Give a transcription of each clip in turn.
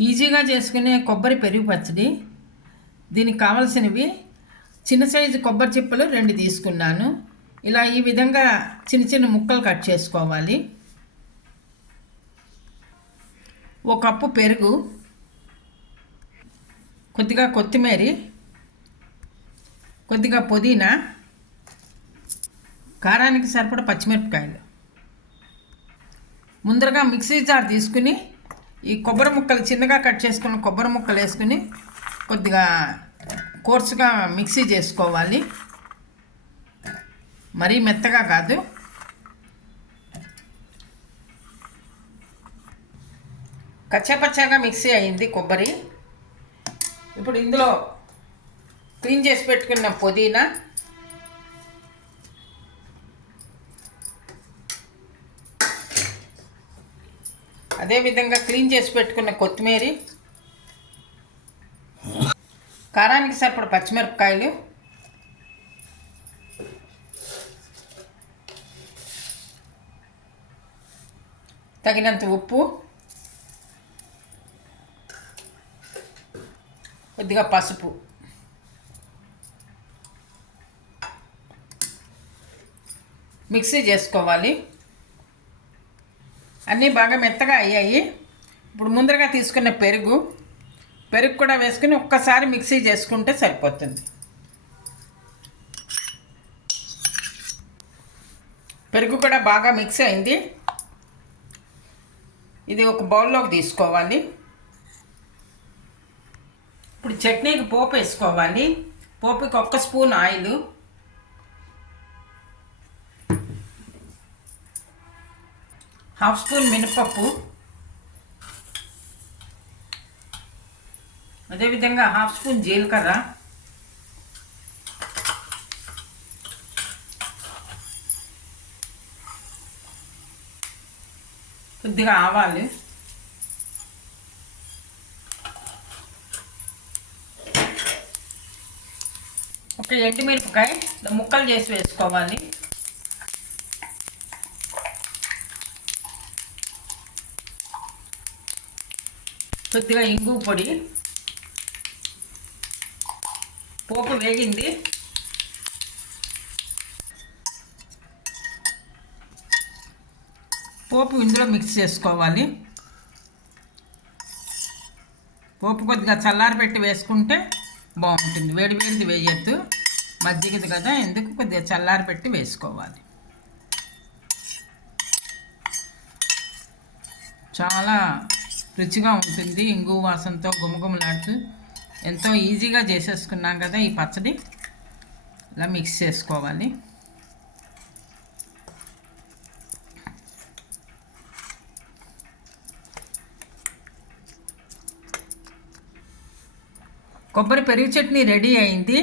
ఈజీగా చేసుకునే కొబ్బరి పెరుగు పచ్చడి. దీనికి కావలసినవి చిన్న సైజు కొబ్బరి చిప్పలు 2 తీసుకున్నాను. ఇలా ఈ విధంగా చిన్న చిన్న ముక్కలు కట్ చేసుకోవాలి. 1 కప్పు పెరుగు, కొద్దిగా కొత్తిమీర, కొద్దిగా పుదీనా, కారానికి సరిపడా పచ్చిమిరపకాయలు. ముందరగా మిక్సీ జార్ తీసుకుని ఈ కొబ్బరి ముక్కలు చిన్నగా కట్ చేసుకున్న కొబ్బరి ముక్కలు వేసుకుని కొద్దిగా కోర్సుగా మిక్సీ చేసుకోవాలి. మరీ మెత్తగా కాదు. కచ్చాపచ్చాగా మిక్సీ అయింది కొబ్బరి. ఇప్పుడు ఇందులో క్లీన్ చేసి పెట్టుకున్న పుదీనా, అదేవిధంగా క్లీన్ చేసి పెట్టుకున్న కొత్తిమీర, కారానికి సరిపడ పచ్చిమిరపకాయలు, తగినంత ఉప్పు, కొద్దిగా పసుపు. మిక్సీ చేసుకోవాలి. అన్నీ బాగా మెత్తగా అయ్యాయి. ఇప్పుడు ముందరగా తీసుకున్న పెరుగు కూడా వేసుకుని ఒక్కసారి మిక్సీ చేసుకుంటే సరిపోతుంది. పెరుగు కూడా బాగా మిక్స్ అయింది. ఇది ఒక బౌల్లోకి తీసుకోవాలి. ఇప్పుడు చట్నీకి పోపు వేసుకోవాలి. పోపుకి 1 స్పూన్ ఆయిల్, ½ స్పూన్ మినపప్పు, అదేవిధంగా ½ స్పూన్ జీలకర్ర, కొద్దిగా ఆవాలు, ఒక ఎండుమిరపకాయ ముక్కలు చేసి వేసుకోవాలి. కొద్దిగా ఇంగు పొడి. పోపు వేగింది. పోపు ఇందులో మిక్స్ చేసుకోవాలి. పోపు కొద్దిగా చల్లారబెట్టి వేసుకుంటే బాగుంటుంది. వేడివేడిది వేయద్దు, మజ్జిగది కదా, ఎందుకు కొద్దిగా చల్లారబెట్టి వేసుకోవాలి. చాలా రుచిగా ఉంటుంది. ఇంగు వాసనతో గుమగుమలాడుతూ ఎంతో ఈజీగా చేసేసుకున్నాం కదా ఈ పచ్చడి. ఇలా మిక్స్ చేసుకోవాలి. కొబ్బరి పెరుగు చట్నీ రెడీ అయింది.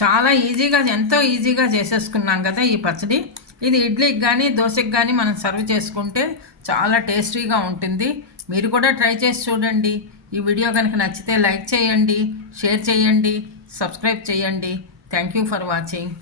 చాలా ఈజీగా, ఎంతో ఈజీగా చేసేసుకున్నాం కదా ఈ పచ్చడి. ఇది ఇడ్లీకి కానీ దోశకి కానీ మనం సర్వ్ చేసుకుంటే చాలా టేస్టీగా ఉంటుంది. మీరు కూడా ట్రై చేసి చూడండి. ఈ వీడియో కనుక నచ్చితే లైక్ చేయండి, షేర్ చేయండి, సబ్స్క్రైబ్ చేయండి. Thank you for watching.